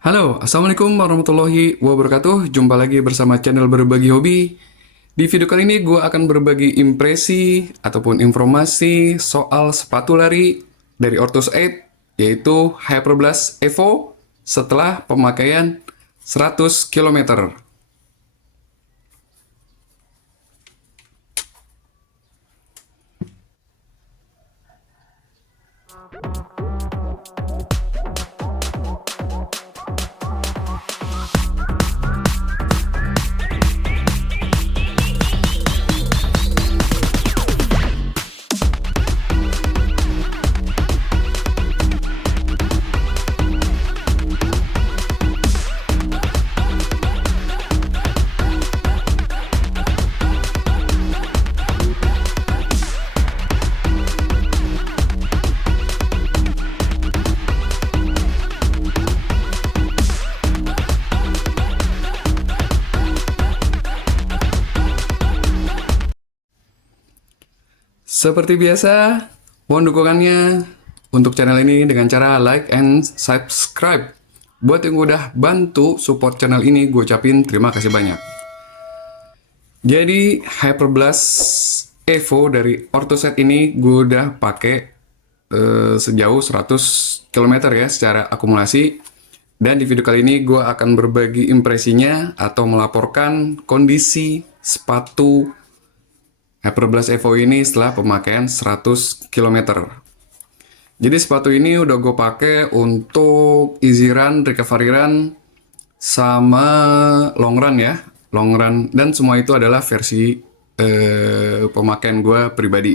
Halo, Assalamualaikum warahmatullahi wabarakatuh. Jumpa lagi bersama channel Berbagi Hobi. Di video kali ini gue akan berbagi impresi ataupun informasi soal sepatu lari dari Ortus 8, yaitu Hyperblast Evo setelah pemakaian 100 km. Seperti biasa, mohon dukungannya untuk channel ini dengan cara like and subscribe. Buat yang udah bantu support channel ini, gue ucapin terima kasih banyak. Jadi Hyperblast Evo dari Orthoset ini gue udah pakai sejauh 100 km ya secara akumulasi. Dan di video kali ini gue akan berbagi impresinya atau melaporkan kondisi sepatu Hyperblast Evo ini setelah pemakaian 100 km. Jadi sepatu ini udah gue pakai untuk easy run, recovery run, sama long run ya. Long run dan semua itu adalah versi pemakaian gue pribadi.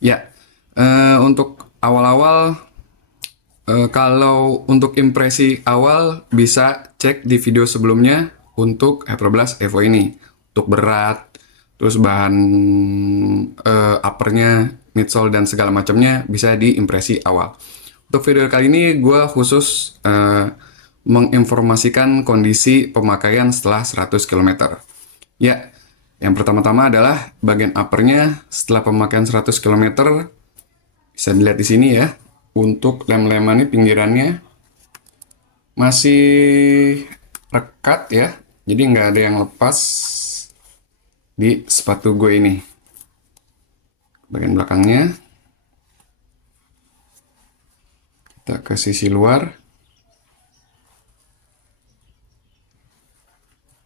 Ya, untuk awal-awal, kalau untuk impresi awal bisa cek di video sebelumnya untuk Hyperblast Evo ini. Untuk berat, terus bahan uppernya, midsole dan segala macamnya bisa di impresi awal. Untuk video kali ini gue khusus menginformasikan kondisi pemakaian setelah 100 km. Ya, yang pertama-tama adalah bagian uppernya setelah pemakaian 100 km. Bisa dilihat di sini ya. Untuk lem-leman ini pinggirannya masih rekat ya. Jadi nggak ada yang lepas di sepatu gue ini. Bagian belakangnya kita ke sisi luar.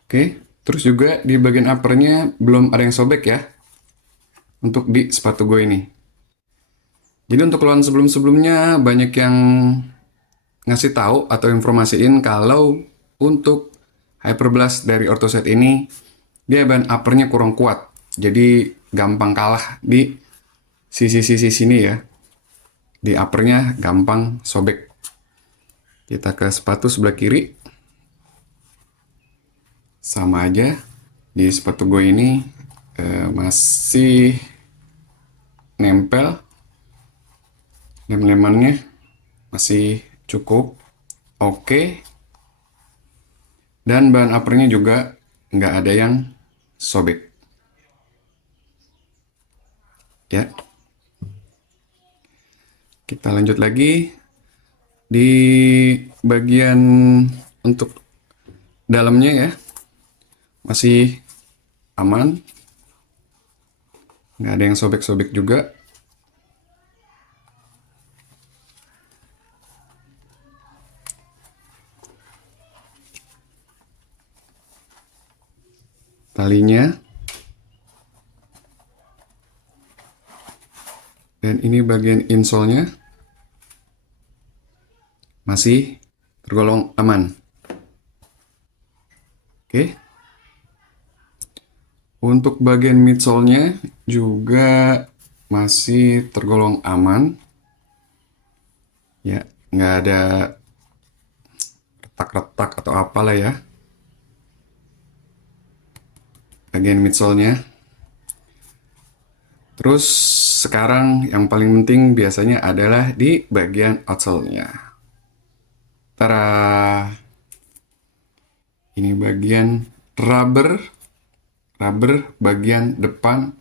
Oke, terus juga di bagian uppernya belum ada yang sobek ya untuk di sepatu gue ini. Jadi untuk keluhan sebelum-sebelumnya banyak yang ngasih tahu atau informasiin kalau untuk Hyperblast dari Orthoset ini dia bahan uppernya kurang kuat. Jadi gampang kalah di sisi-sisi sini ya. Di uppernya gampang sobek. Kita ke sepatu sebelah kiri. Sama aja. Di sepatu gue ini masih nempel. Lem-lemannya masih cukup oke. Dan bahan uppernya juga nggak ada yang sobek. Ya. Kita lanjut lagi. Di bagian untuk dalamnya ya. Masih aman. Nggak ada yang sobek-sobek juga. Talinya. Dan ini bagian insole-nya masih tergolong aman. Oke. Untuk bagian midsole-nya juga masih tergolong aman. Ya, nggak ada retak-retak atau apalah ya. Bagian midsole-nya. Terus sekarang yang paling penting biasanya adalah di bagian outsole-nya. Tara. Ini bagian rubber bagian depan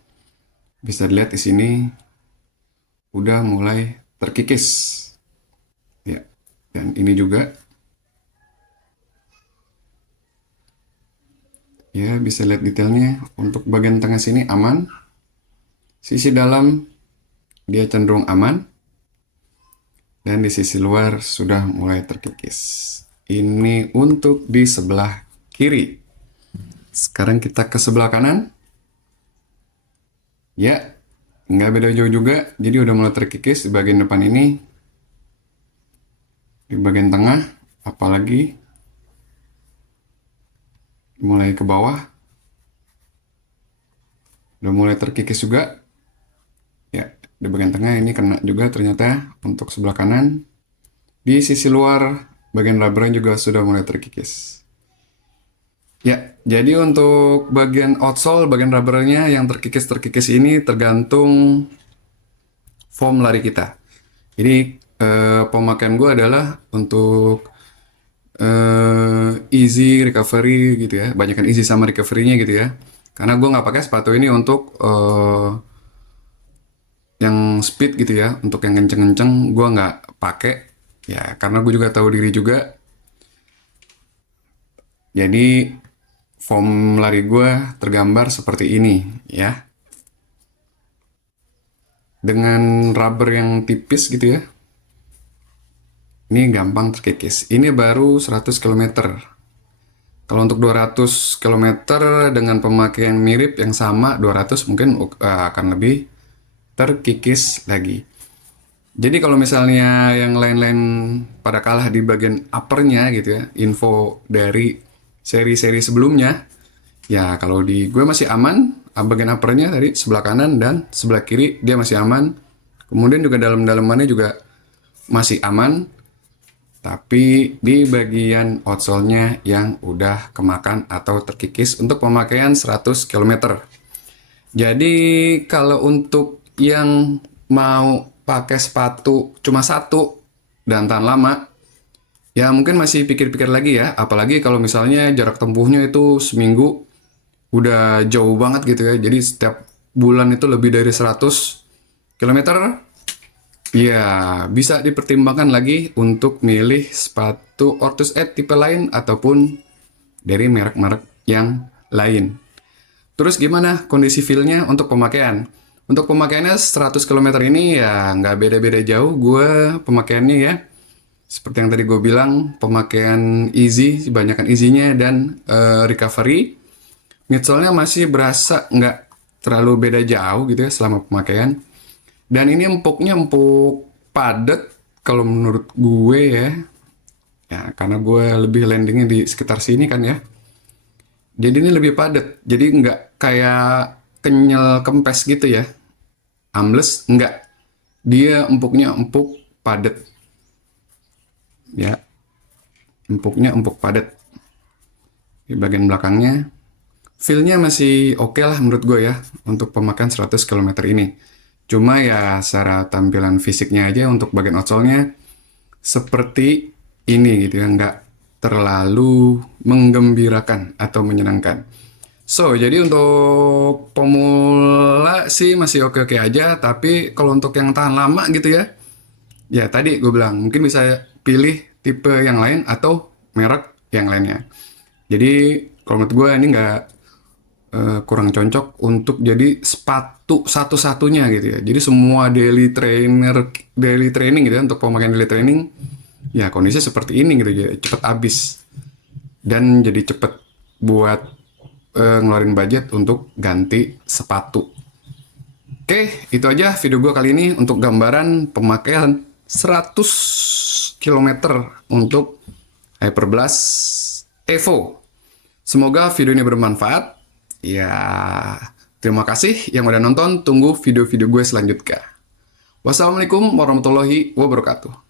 bisa dilihat di sini udah mulai terkikis. Ya. Dan ini juga Ya, bisa lihat detailnya. Untuk bagian tengah sini aman. Sisi dalam dia cenderung aman. Dan di sisi luar sudah mulai terkikis. Ini untuk di sebelah kiri. Sekarang kita ke sebelah kanan. Ya, nggak beda jauh juga. Jadi udah mulai terkikis di bagian depan ini. Di bagian tengah, apalagi mulai ke bawah. Udah mulai terkikis juga. Ya, di bagian tengah ini kena juga ternyata untuk sebelah kanan. Di sisi luar, bagian rubbernya juga sudah mulai terkikis. Ya, jadi untuk bagian outsole, bagian rubbernya yang terkikis-terkikis ini tergantung form lari kita. Jadi pemakaian gue adalah untuk easy recovery gitu ya, banyakan easy sama recovery-nya gitu ya. Karena gue nggak pakai sepatu ini untuk yang speed gitu ya, untuk yang kenceng-kenceng gue nggak pakai ya, karena gue juga tahu diri juga. Jadi form lari gue tergambar seperti ini ya, dengan rubber yang tipis gitu ya. Ini gampang terkikis. Ini baru 100 km. Kalau untuk 200 km dengan pemakaian mirip yang sama 200 mungkin akan lebih terkikis lagi. Jadi kalau misalnya yang lain-lain pada kalah di bagian uppernya gitu ya, info dari seri-seri sebelumnya, ya kalau di gue masih aman, bagian uppernya tadi sebelah kanan dan sebelah kiri dia masih aman. Kemudian juga dalam-dalamannya juga masih aman. Tapi di bagian outsole-nya yang udah kemakan atau terkikis untuk pemakaian 100 km. Jadi kalau untuk yang mau pakai sepatu cuma satu dan tahan lama, ya mungkin masih pikir-pikir lagi ya. Apalagi kalau misalnya jarak tempuhnya itu seminggu udah jauh banget gitu ya. Jadi setiap bulan itu lebih dari 100 km. Ya, bisa dipertimbangkan lagi untuk milih sepatu Ortus Ed tipe lain ataupun dari merek-merek yang lain. Terus gimana kondisi feel-nya untuk pemakaian? Untuk pemakaiannya 100 km ini ya nggak beda-beda jauh gue pemakaiannya ya. Seperti yang tadi gue bilang, pemakaian easy, banyakkan easy-nya dan recovery. Midsole-nya masih berasa nggak terlalu beda jauh gitu ya selama pemakaian. Dan ini empuknya empuk padat kalau menurut gue ya. Ya, karena gue lebih landingnya di sekitar sini kan ya. Jadi ini lebih padat. Jadi nggak kayak kenyal kempes gitu ya. Ambles enggak. Dia empuknya empuk padat. Ya. Empuknya empuk padat. Di bagian belakangnya feel-nya masih oke lah menurut gue ya untuk pemakaian 100 km ini. Cuma ya secara tampilan fisiknya aja untuk bagian outsole-nya seperti ini gitu ya, nggak terlalu menggembirakan atau menyenangkan. So, jadi untuk pemula sih masih oke-oke aja, tapi kalau untuk yang tahan lama gitu ya, ya tadi gue bilang mungkin bisa pilih tipe yang lain atau merek yang lainnya. Jadi kalau menurut gue ini nggak kurang cocok untuk jadi sepatu satu-satunya gitu ya. Jadi semua daily training gitu ya, untuk pemakaian daily training ya kondisinya seperti ini gitu ya, cepet habis dan jadi cepet buat ngeluarin budget untuk ganti sepatu. Oke, itu aja video gue kali ini untuk gambaran pemakaian 100 km untuk Hyperblast Evo. Semoga video ini bermanfaat. Ya, terima kasih yang udah nonton. Tunggu video-video gue selanjutnya. Wassalamualaikum warahmatullahi wabarakatuh.